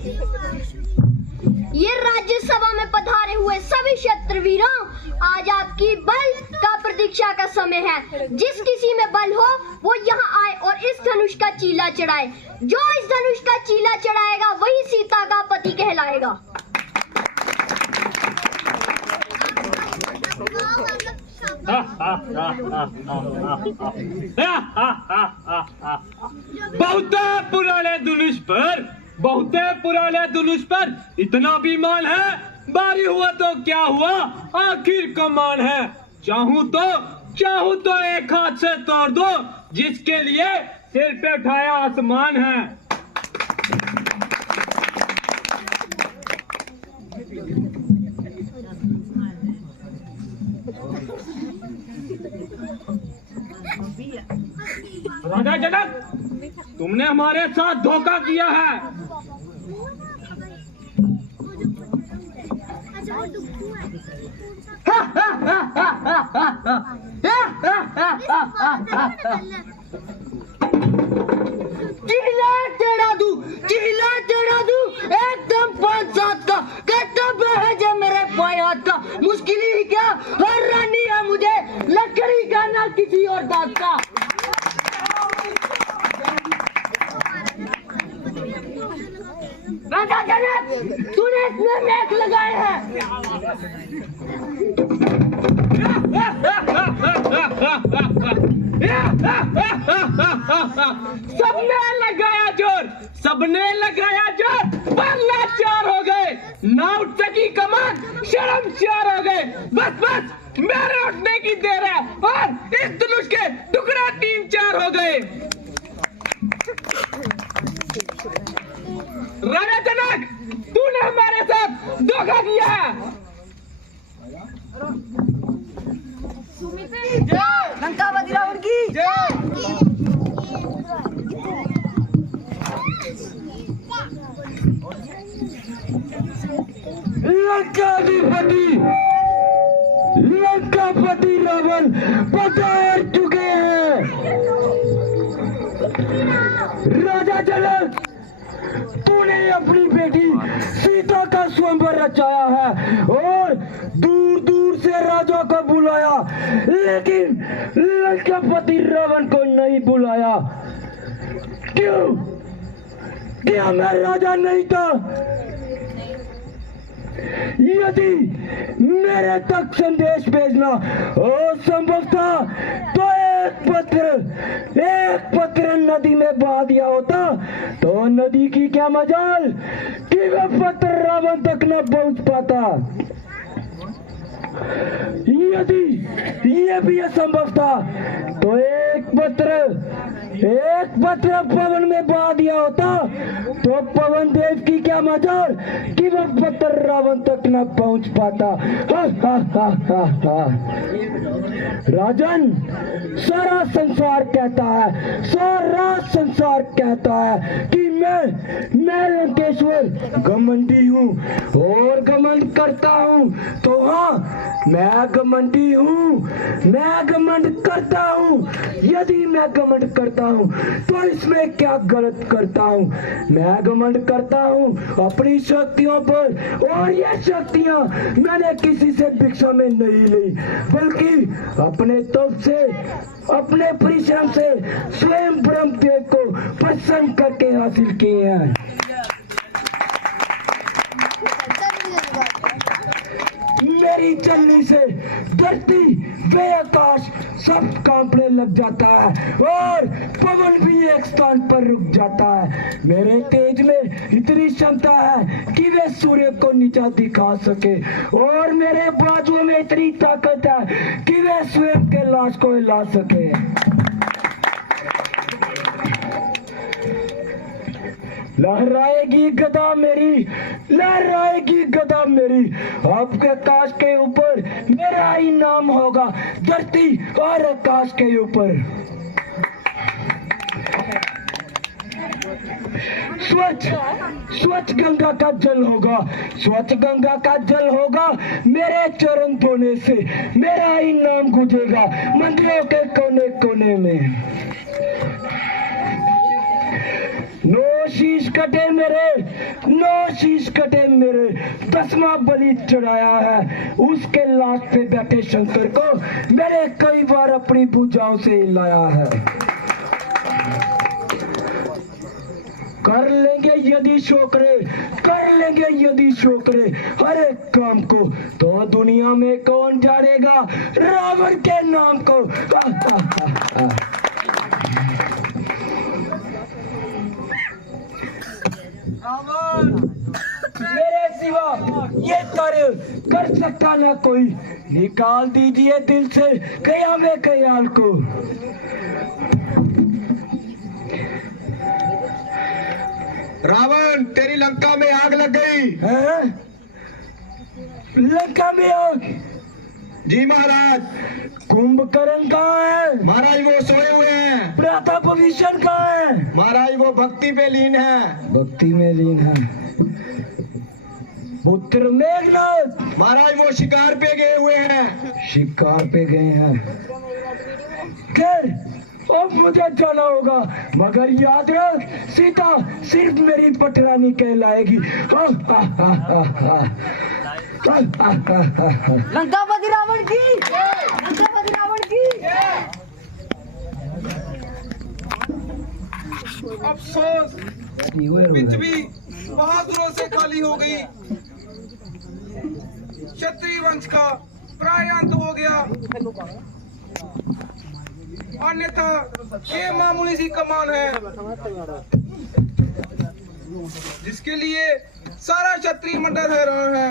ये राज्यसभा में पधारे हुए सभी क्षत्रवीरों, आज आपकी बल का प्रतीक्षा का समय है। जिस किसी में बल हो वो यहाँ आए और इस धनुष का चीला चढ़ाए। जो इस धनुष का चीला चढ़ाएगा वही सीता का पति कहलाएगा। पुराने धनुष पर इतना अभिमान है। बारी हुआ तो क्या हुआ, आखिर कमान है। चाहूं तो एक हाथ से तोड़ दो, जिसके लिए सिर पे उठाया आसमान है। राजा जनक, तुमने हमारे साथ धोखा किया है। चीला चढ़ा दू एकदम 5-7 का। कर्तव्य है जो मेरे पायात का। मुश्किल ही क्या, हर रानी है मुझे लकड़ी का, ना किसी और दांत का। राजा जनक, तूने इसमें मैच लगाए हैं। सबने लगाया जोर, पर लाचार हो गए। ना उठ सकी कमान, शर्मसार हो गए। बस मेरे उठने की देर है और इस धनुष के टुकड़े 3-4 हो गए। राजा जनक, तूने हमारे साथ धोखा किया है। लंकावती रावण की लंकापति रावण पधार चुके हैं। राजा जनक, तूने अपनी बेटी सीता का स्वयंवर रचाया है और दूर दूर से राजा को बुलाया, लेकिन लंकापति रावण को नहीं बुलाया। क्यों? क्या मैं राजा नहीं था? यदि मेरे तक संदेश भेजना असंभव था तो एक पत्र नदी में बहा दिया होता, तो नदी की क्या मजाल कि वह पत्र रावण तक न पहुंच पाता। यदि ये भी असंभव था तो एक पत्र पवन में बहा दिया होता, तो पवन देव की क्या मजाल कि वह पत्र रावण तक न पहुंच पाता। राजन, सारा संसार कहता है कि मैं लंकेश्वर घमंडी हूँ और घमंड करता हूँ। तो हाँ, मैं घमंडी हूँ, मैं घमंड करता हूँ। यदि मैं घमंड करता हूँ तो इसमें क्या गलत करता हूँ? मैं घमंड करता हूँ अपनी शक्तियों पर, और ये शक्तियाँ मैंने किसी से भिक्षा में नहीं ली, बल्कि अपने तप से, अपने परिश्रम से स्वयं ब्रह्मदेव को प्रसन्न करके हासिल किए हैं। मेरी चलनी से धरती वे आकाश सब कांपने लग जाता है और पवन भी एक स्थान पर रुक जाता है। मेरे तेज में इतनी क्षमता है कि वे सूर्य को नीचा दिखा सके, और मेरे बाजुओं में इतनी ताकत है कि वे स्वयं के लाश को हिला सके। लहराएगी गदा मेरी, लहराएगी गदा मेरी। आपके आकाश के ऊपर मेरा ही नाम होगा, धरती और आकाश के ऊपर। स्वच्छ गंगा का जल होगा, स्वच्छ गंगा का जल होगा। मेरे चरण धोने से मेरा ही नाम गूंजेगा मंदिरों के कोने कोने में। नो शीश कटे मेरे, 9 शीश कटे मेरे, 10वां बलि चढ़ाया है। उसके लाश पे बैठे शंकर को मैंने कई बार अपनी भुजाओं से हिलाया है। कर लेंगे यदि छोकरे, कर लेंगे यदि छोकरे हर एक काम को, तो दुनिया में कौन जानेगा रावण के नाम को। मेरे सिवा ये कार्य कर सकता ना कोई, निकाल दीजिए दिल से क़याम ख़याल को। रावण, तेरी लंका में आग लग गई है? लंका में आग? जी महाराज। कुंभकर्ण कहाँ है? महाराज वो सोए हुए हैं। प्रताप भीषण कहाँ है? महाराज वो भक्ति पे लीन है। भक्ति में लीन है। पुत्र मेघनाथ? महाराज वो शिकार पे गए हुए हैं। शिकार पे गए हैं। खैर अब मुझे जाना होगा, मगर याद रख सीता सिर्फ मेरी पटरानी कहलाएगी। लंकापति रावण की, लंकापति रावण की। अफसोस, पृथ्वी बहादुरों से खाली हो गई। क्षत्रिय वंश का प्राय अंत हो गया। अन्यथा ये मामूली सी कमान है जिसके लिए सारा क्षत्रिय मंडल हैरान है।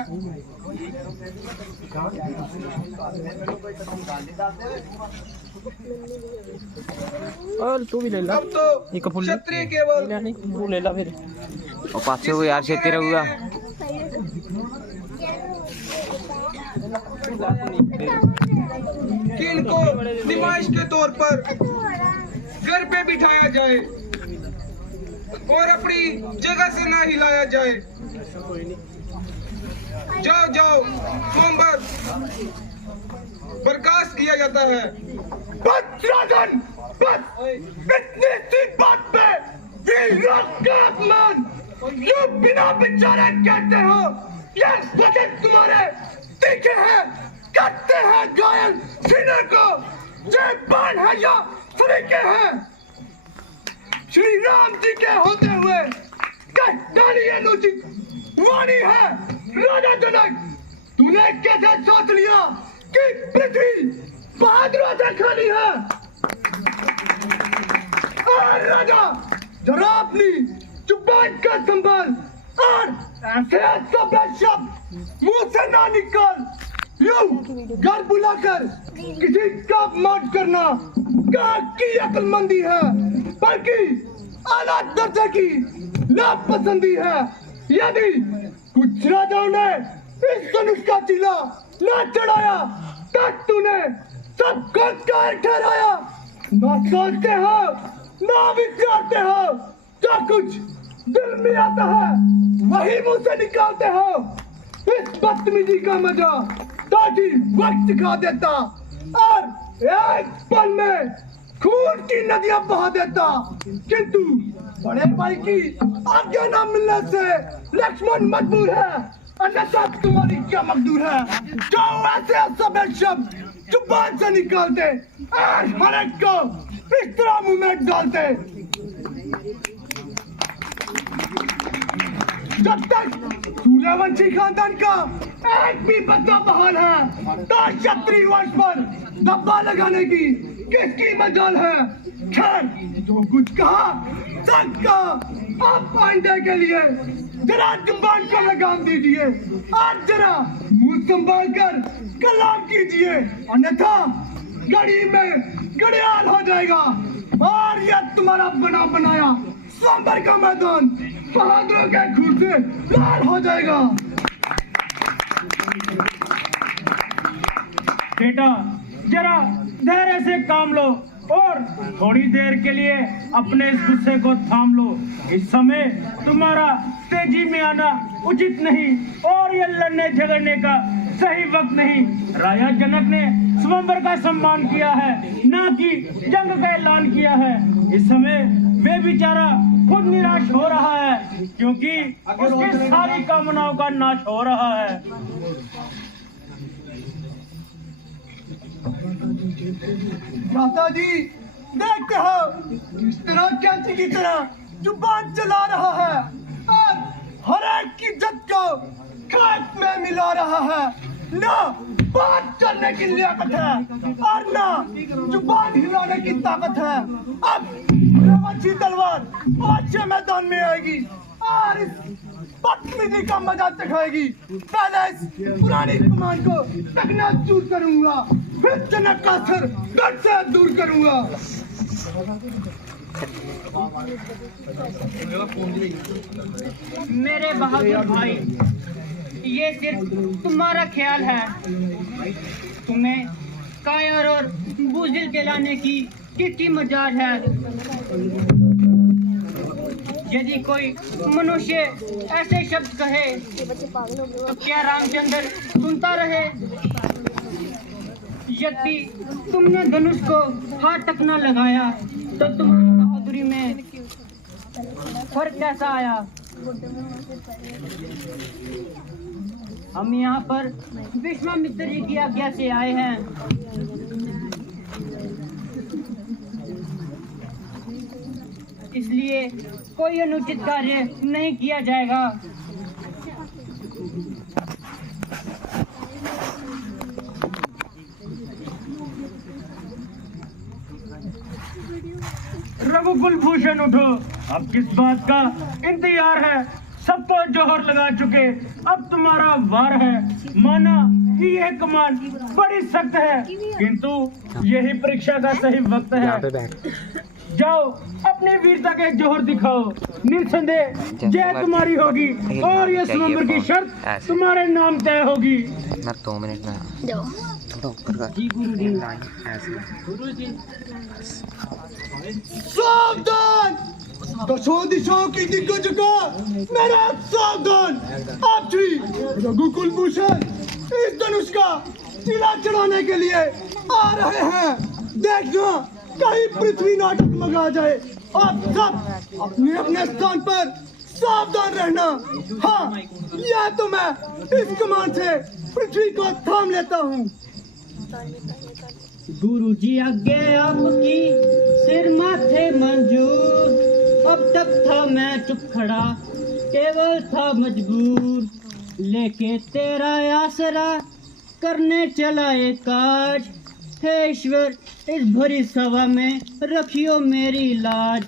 और तू भी ले ला। अब तो क्षत्रिय केवल तू ले ला फिर। और पाछे वो यार शेती रहूगा। कि इनको निमाइश के तौर पर घर पे बिठाया जाए और अपनी जगह से ना हिलाया जाए। जाओ जाओ, सोमवार बर्खास्त किया जाता है। बस राजन, बस इतनी सी बात पे वीरों का अपमान जो बिना विचारे कहते हो। ये वचन तुम्हारे तीखे हैं, करते हैं घायल सीने को। ये बाण है या सलीके हैं श्री राम जी के होते हुए कह डाली अनुचित वाणी है। राजा जनक, तूने कैसे सोच लिया कि पृथ्वी बहादुरों से खाली है? और राजा जरा अपनी जुबान का संभाल और ऐसे शब्द मुंह से ना निकाल। यूं घर बुलाकर किसी का अपमान करना की अक्लमंदी है, बल्कि आला दर्जे की नापसंदी है। यदि कुछ राजाओं ने इस धनुष का चिला ना चढ़ाया तब तूने सबको कार ठहराया। ना सोचते हो ना विचारते हो, जो कुछ दिल में आता है वही मुंह से निकालते हो। इस बदतमीजी का मजा ताकि वक्त खा देता और एक पल में खून की नदियां बहा देता, किंतु बड़े भाई की आज्ञा न मिलने से लक्ष्मण मजबूर है। अन्यथा तुम्हारी क्या मकदूर है जो ऐसे सब शब्द जुबान से निकालते और हर एक को इस तरह मुंह में डालते। जब तक सूर्यवंशी खानदान का एक भी बच्चा बहाल है तो क्षत्रिय वंश पर धब्बा लगाने की किसकी मजाल है? खैर जो कुछ कहा सब कहा। आप आइंदे के लिए जरा जुबान को लगाम दीजिए और जरा मुंह संभाल कर कलाम कीजिए, अन्यथा गड़ी में गड़ियाल हो जाएगा और यह तुम्हारा बना बनाया सांबर का मैदान बहादुरों के खून से लाल हो जाएगा। बेटा जरा धैर्य से काम लो और थोड़ी देर के लिए अपने इस गुस्से को थाम लो। इस समय तुम्हारा तेजी में आना उचित नहीं और ये लड़ने झगड़ने का सही वक्त नहीं। राजा जनक ने स्वयंवर का सम्मान किया है, ना कि जंग का ऐलान किया है। इस समय वे बेचारा खुद निराश हो रहा है क्योंकि उसकी सारी कामनाओं का नाश हो रहा है। माता जी देखते हो इस तरह कैंची की तरह जुबान चला रहा है और हर एक की इज्जत को खाक में मिला रहा है। ना बात करने की लियाकत है और ना जुबान हिलाने की ताकत है। अब अच्छी तलवार अच्छे मैदान में आएगी और इस बदतमीजी का मजा चखाएगी। पहले इस पुरानी कमान को टकना चूर करूंगा, फिर जनक का सर गढ़ से दूर करूंगा। मेरे बहादुर भाई, ये सिर्फ तुम्हारा ख्याल है। तुम्हें कायर और बुज़दिल कहलाने की कितनी मजाल है। यदि कोई मनुष्य ऐसे शब्द कहे तो क्या रामचंद्र सुनता रहे? यदि तुमने धनुष को हाथ तक न लगाया तो तुम्हारी बहादुरी में फर्क कैसा आया? हम यहाँ पर विश्वामित्र जी की आज्ञा से आए हैं। इसलिए कोई अनुचित कार्य नहीं किया जाएगा। रघुकुल भूषण उठो, अब किस बात का इंतजार है? सबको जोहर लगा चुके, अब तुम्हारा वार है। माना कि यह कमान बड़ी सख्त है, किंतु यही परीक्षा का सही वक्त है। जाओ अपनी वीरता के जोहर दिखाओ, निस्संदेह जय तुम्हारी होगी और ये स्वयंवर की शर्त तुम्हारे नाम तय होगी। 2 मिनट में सावधान! दशों दिशाओं की दिग्गज का मेरा सावधान! आप श्री रघुकुल भूषण इस धनुष का चिला चढ़ाने के लिए आ रहे हैं। देखना कहीं पृथ्वी नाटक मंगा जाए। आप सब अपने अपने स्थान पर सावधान रहना। हाँ, या तो मैं इस कमान से पृथ्वी को थाम लेता हूँ। गुरु जी आगे आपकी सिर माथे मंजूर। अब तक था मैं चुप खड़ा, केवल था मजबूर। लेके तेरा आसरा करने चला एक काज। हे ईश्वर इस भरी सभा में रखियो मेरी लाज।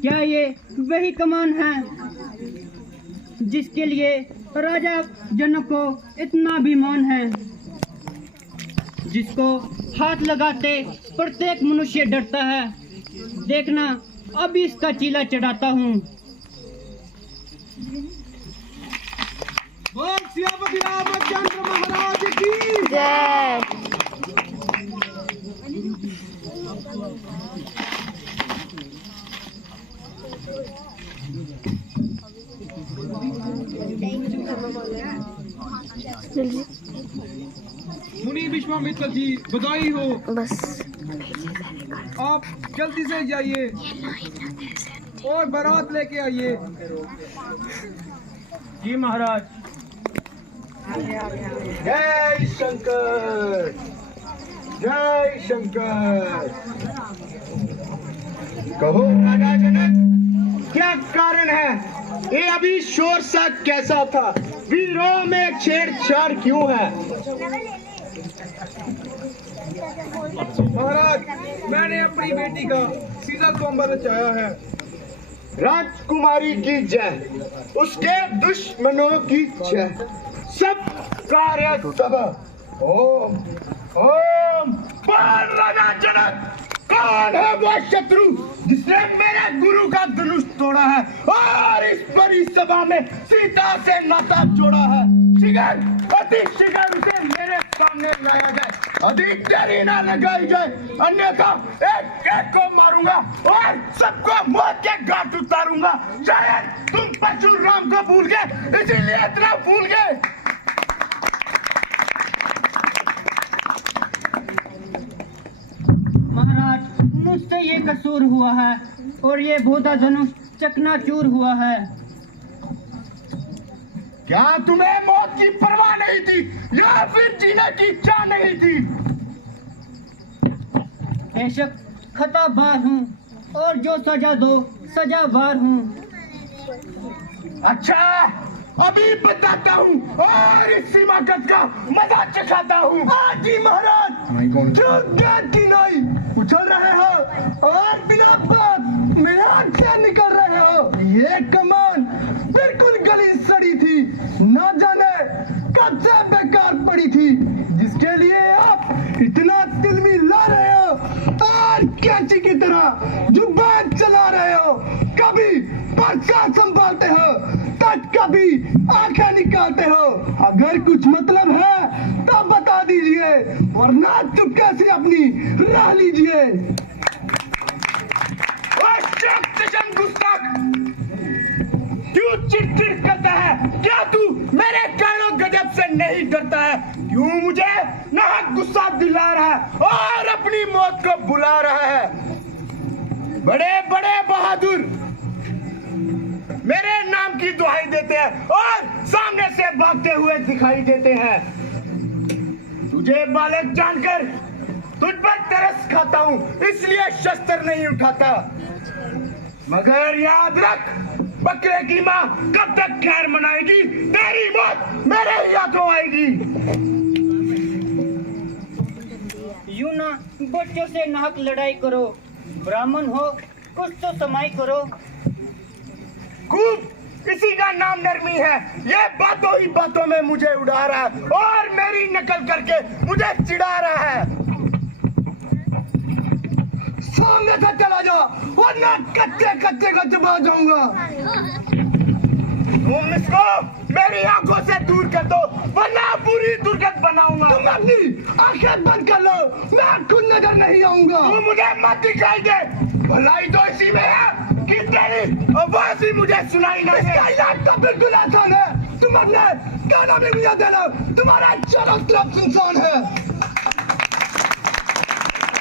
क्या ये वही कमान है जिसके लिए राजा जनक को इतना अभिमान है, जिसको हाथ लगाते प्रत्येक मनुष्य डरता है? देखना अब इसका चीला चढ़ाता हूँ। सियापति रामचंद्र महाराज की जय। मुनि विश्वामित्र जी बधाई हो। बस आप जल्दी से जाइए और बारात लेके आइए। जी महाराज। जय शंकर, जय शंकर। कहो राजा जनक, क्या कारण है? ये अभी शोर सा कैसा था? वीरों में छेड़छाड़ क्यों है? महाराज, मैंने अपनी बेटी का सीधा स्वयंवर रचाया है। राजकुमारी की जय, उसके दुश्मनों की जय। सब कार्य सब ओम ओम। पर राजा जनक, कौन है वो शत्रु जिसने मेरे गुरु का धनुष तोड़ा है और इस बड़ी सभा में सीता से नाता जोड़ा है? शीघ्र, अति शीघ्र उसे मेरे सामने लाया जाए। अधिक देरी ना लगाई जाए, अन्यथा एक एक को मारूंगा और सबको मौत के घाट उतारूंगा। शायद तुम परशुराम को भूल गए, इसीलिए इतना भूल गए। मुझसे ये कसूर हुआ है और ये भूता धनुष चकनाचूर हुआ है। क्या तुम्हें मौत की परवाह नहीं थी या फिर जीने की इच्छा नहीं थी? बेशक खताबार हूँ और जो सजा दो सजावार हूँ। अच्छा, अभी बताता हूँ और इस हिमाकत का मजा चखाता हूँ। जी महाराज, जो ज्ञान की नाई उछल रहे हो और बिना बात में आग से निकल रहे हो। ये कमान बिल्कुल गली सड़ी थी, ना जाने कब से बेकार पड़ी थी, जिसके लिए आप इतना तिलमी ला रहे हो और कैंची की तरह जुबान चला रहे हो। कभी पर्चा संभालते हो तो कभी आंखें निकालते हो। अगर कुछ मतलब है तो बता दीजिए, वरना चुपके से अपनी राह लीजिए। क्यों चिड़चिड़ करता है? क्या तू मेरे कानों गजब से नहीं डरता है? क्यों मुझे नाहक गुस्सा दिला रहा है और अपनी मौत को बुला रहा है? बड़े बड़े बहादुर मेरे नाम की दुहाई देते हैं और सामने से भागते हुए दिखाई देते हैं। तुझे बालक जानकर तुझ पर तरस खाता हूँ, इसलिए शस्त्र नहीं उठाता। मगर याद रख, बकरे की माँ कब तक खैर मनाएगी? तेरी मौत मेरे ही हाथों आएगी। यूं ना बच्चों से नाहक लड़ाई करो, ब्राह्मण हो कुछ तो समाई करो। खूब इसी का नाम नरमी है। ये बातों ही बातों में मुझे उड़ा रहा है और मेरी नकल करके मुझे चिढ़ा रहा है। सामने से चला जा वरना कच्चे कच्चे का चबा जाऊंगा। तुम इसको मेरी आंखों से दूर कर दो, वरना पूरी दुर्गत बनाऊंगा। तुम अपनी आंखें बंद कर लो, मैं खुद नजर नहीं आऊंगा। तू मुझे मत दिखाई दे, भलाई तो इसी में है कि तेरी आवाज ही मुझे सुनाई नहीं दे। इसका इलाज तो बिल्कुल आसान है, तुम अपने कानों में गुंजा दे लो, तुम्हारा चारों तरफ सुनसान है।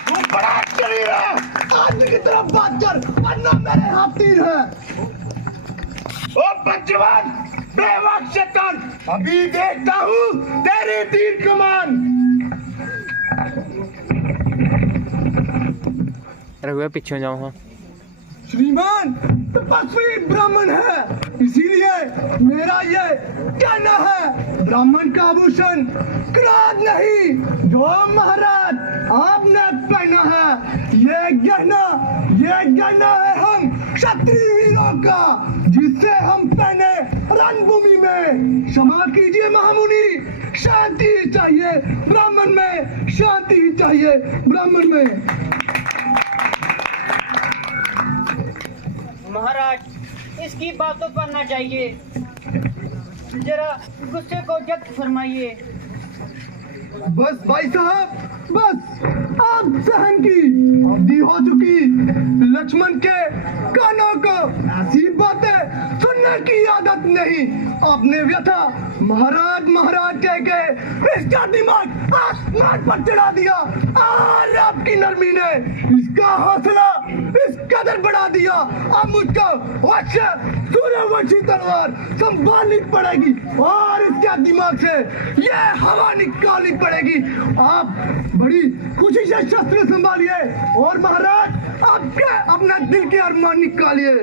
तू बड़ा शरीर है, आदमी की तरफ बात कर वरना मेरे हाथ तीर है। ओ बदजवान बेवक शैतान, अभी देखता हूँ तेरी तीर कमान। रघुआ पीछे जाओ। हाँ श्रीमान तपस्वी ब्राह्मण है, इसीलिए मेरा ये कहना है, ब्राह्मण का आभूषण क्रोध नहीं जो महाराज आपने पहना है। ये गहना है हम क्षत्रिय वीरों का, जिससे हम पहने रणभूमि में। क्षमा कीजिए महामुनि, शांति ही चाहिए ब्राह्मण में, शांति ही चाहिए ब्राह्मण में। महाराज इसकी बातों पर ना जाइए, जरा गुस्से को जब्त फरमाइए। बस भाई साहब, बस आप सहन की अवधि हो चुकी। लक्ष्मण के कानों को ऐसी बातें सुनने की आदत नहीं। आपने व्यथा महाराज कह के इसका दिमाग आसमान पर चढ़ा दिया और आपकी नरमी ने इसका हौसला इस कदर बढ़ा दिया। अब मुझको सूर्यवंशी तलवार संभालनी पड़ेगी और इसके दिमाग से ये हवा निकालनी पड़ेगी। आप बड़ी खुशी से शस्त्र संभालिए और महाराज आपके अपना दिल के अरमान निकालिए।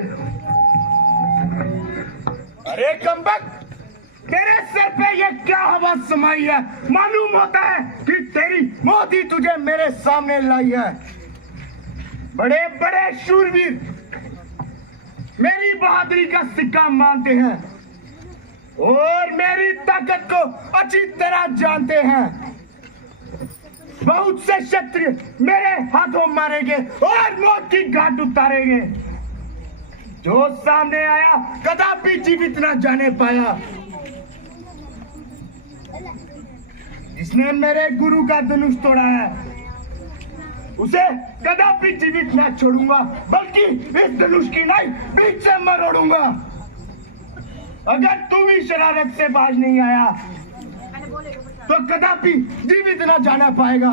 अरे कमबख्त, तेरे सर पे ये क्या हवा समाई है? मालूम होता है कि तेरी मौत ही तुझे मेरे सामने लाई है। बड़े बड़े शूरवीर मेरी बहादुरी का सिक्का मानते हैं और मेरी ताकत को अच्छी तरह जानते हैं। बहुत से क्षत्रिय मेरे हाथों मारेंगे और मौत की घाट उतारेंगे। जो सामने आया कदापि जीवित न जाने पाया। जिसने मेरे गुरु का धनुष तोड़ा है उसे कदापि जीवित न छोड़ूंगा, बल्कि इस धनुष की नाई बीच से मरोड़ूंगा। अगर तू भी शरारत से बाज नहीं आया तो कदापि जीवित न जाना पाएगा।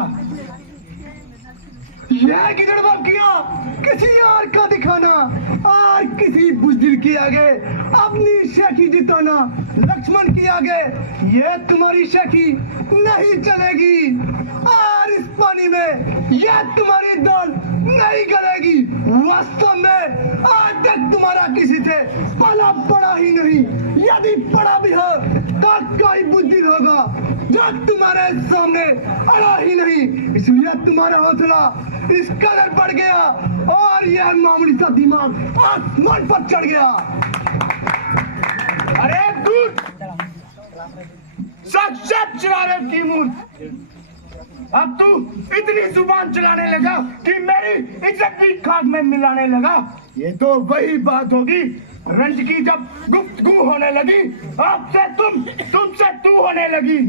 यह गिदड़ बाकियां किसी और का दिखाना और किसी बुजदिल के आगे अपनी शेखी जिताना। लक्ष्मण के आगे ये तुम्हारी शेखी नहीं चलेगी और इस पानी में यह तुम्हारी दाल नहीं गलेगी। वास्तव में आज तक तुम्हारा किसी से पाला पड़ा ही नहीं, यदि पड़ा भी हो तो कोई बुजदिल होगा जो तुम्हारे सामने अड़ा ही नहीं। इसलिए तुम्हारा हौसला इस कदर बढ़ गया और यह मामूली सा दिमाग आसमान पर चढ़ गया। अरे दूध साक्षात शरारत की मूर्त, अब तू इतनी जुबान चलाने लगा कि मेरी इज्जत भी खाक में मिलाने लगा। ये तो वही बात होगी रंज की जब गुफ्तगू होने लगी, आपसे तुमसे तू होने लगी।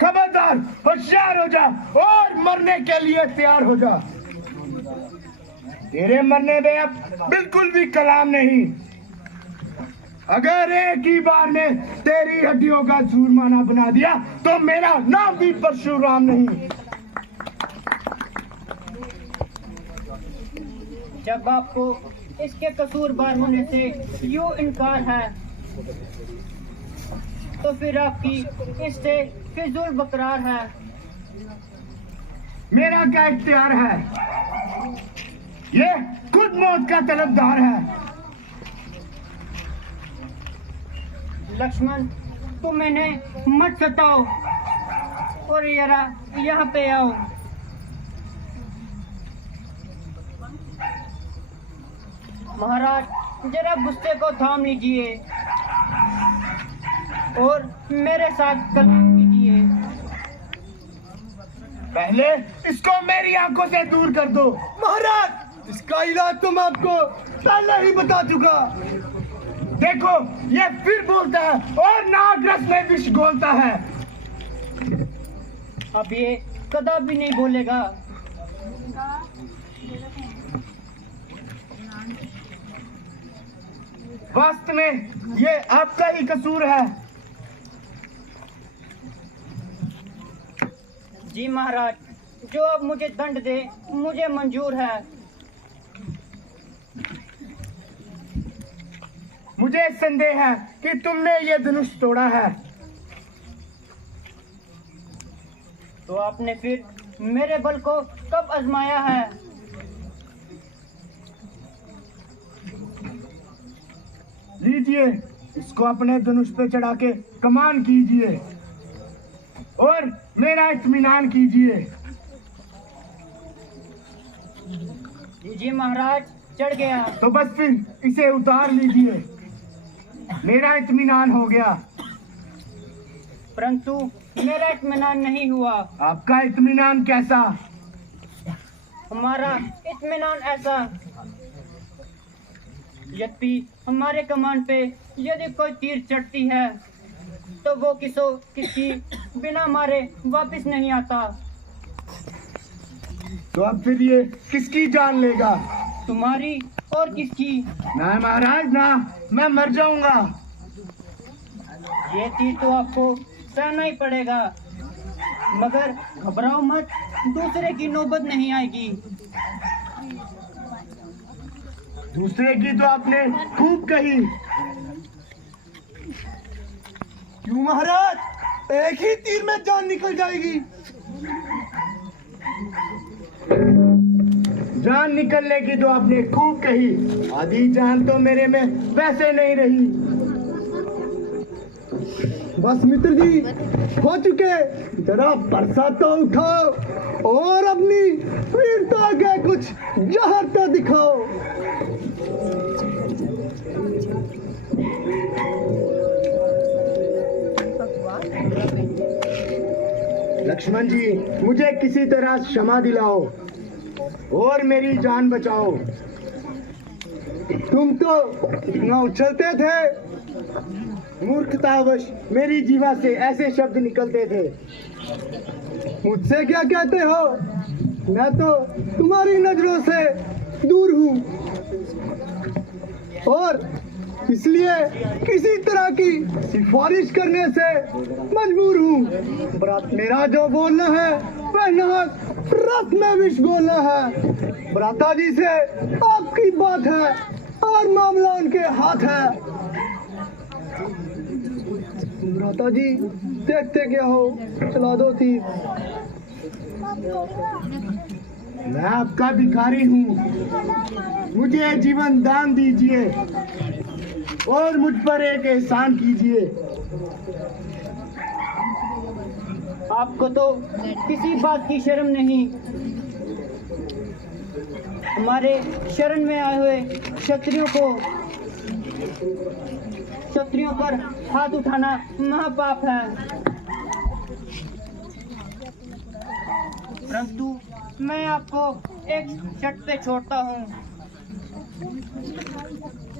खबरदार होशियार हो जा और मरने के लिए तैयार हो जा। तेरे मरने में अब बिल्कुल भी कलाम नहीं। अगर एक ही बार में तेरी हड्डियों का चूरमाना बना दिया तो मेरा नाम भी परशुराम नहीं। जब आपको इसके कसूरवार होने से यूं इनकार है तो फिर आपकी इससे फिजूल बकरार है। मेरा क्या इख्तियार है, ये खुद मौत का तलबदार है। लक्ष्मण तुम इन्हें मत सताओ और जरा यहाँ पे आओ। महाराज जरा गुस्से को थाम लीजिए और मेरे साथ कलाम कीजिए। पहले इसको मेरी आंखों से दूर कर दो। महाराज इसका इलाज तो मैं आपको पहले ही बता चुका। देखो ये फिर बोलता है और नाक रस में विष घोलता है। अब ये कदापि नहीं बोलेगा। वास्तव में ये आपका ही कसूर है। जी महाराज, जो अब मुझे दंड दे मुझे मंजूर है। मुझे संदेह है कि तुमने ये धनुष तोड़ा है। तो आपने फिर मेरे बल को कब आजमाया है? लीजिए इसको अपने धनुष पे चढ़ा के कमान कीजिए और मेरा इत्मीनान कीजिए। जी महाराज, चढ़ गया। तो बस फिर इसे उतार लीजिए, मेरा इत्मीनान हो गया। परंतु मेरा इत्मीनान नहीं हुआ। आपका इत्मीनान कैसा? हमारा इत्मीनान ऐसा, यद्यपि हमारे कमान पे यदि कोई तीर चढ़ती है तो वो किसी बिना मारे वापस नहीं आता। तो अब फिर ये किसकी जान लेगा? तुम्हारी और किसकी? ना महाराज ना, मैं मर जाऊंगा। ये तीर तो आपको सहना ही पड़ेगा, मगर घबराओ मत, दूसरे की नौबत नहीं आएगी। दूसरे की तो आपने खूब कही। क्यों महाराज, एक ही तीर में जान निकल जाएगी। जान निकलने की तो आपने खूब कही, आधी जान तो मेरे में वैसे नहीं रही। बस मित्र जी हो चुके, जरा बरसा तो उठाओ और अपनी वीरता के कुछ जहर तो दिखाओ। लक्ष्मण जी, मुझे किसी तरह क्षमा दिलाओ और मेरी जान बचाओ। तुम तो इतना उछलते थे, मूर्खतावश मेरी जीवा से ऐसे शब्द निकलते थे। मुझसे क्या कहते हो? मैं तो तुम्हारी नजरों से दूर हूँ और इसलिए किसी तरह की सिफारिश करने से मजबूर हूँ। मेरा जो बोलना है वह नाहक रथ में विष घोलना है। भ्राता जी से आपकी बात है और मामला उनके हाथ है। भ्राता जी देखते क्या हो, चला दो तीर। मैं आपका भिखारी हूँ, मुझे जीवन दान दीजिए और मुझ पर एक एहसान कीजिए। आपको तो किसी बात की शर्म नहीं। हमारे शरण में आए हुए क्षत्रियों पर हाथ उठाना महापाप है। परंतु मैं आपको एक शर्त पे छोड़ता हूँ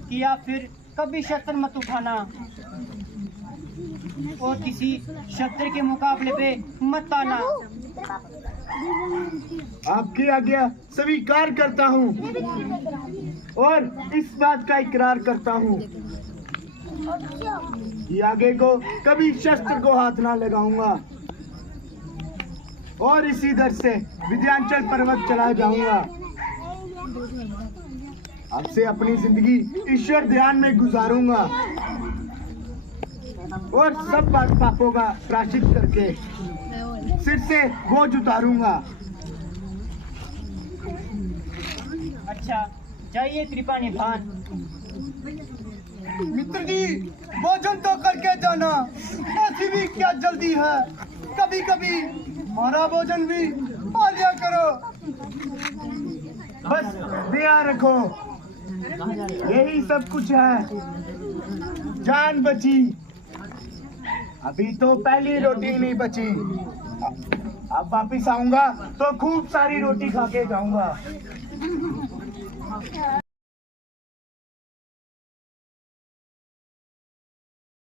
कि आप फिर कभी शस्त्र मत उठाना और किसी शस्त्र के मुकाबले पे मत आना। आपकी आज्ञा स्वीकार करता हूँ और इस बात का इकरार करता हूँ कि आगे को कभी शस्त्र को हाथ ना लगाऊंगा और इसी दर से विंध्याचल पर्वत चला जाऊंगा। आपसे अपनी जिंदगी ईश्वर ध्यान में गुजारूंगा और सब पापों का प्रायश्चित करके सिर से बोझ उतारूंगा। अच्छा जाइए कृपा निभान। मित्र जी भोजन तो करके जाना, ऐसी भी क्या जल्दी है। कभी कभी हमारा भोजन भी आ लिया करो। बस ध्यान रखो, यही सब कुछ है। जान बची, अभी तो पहली रोटी नहीं बची। अब वापिस आऊंगा तो खूब सारी रोटी खा के जाऊंगा।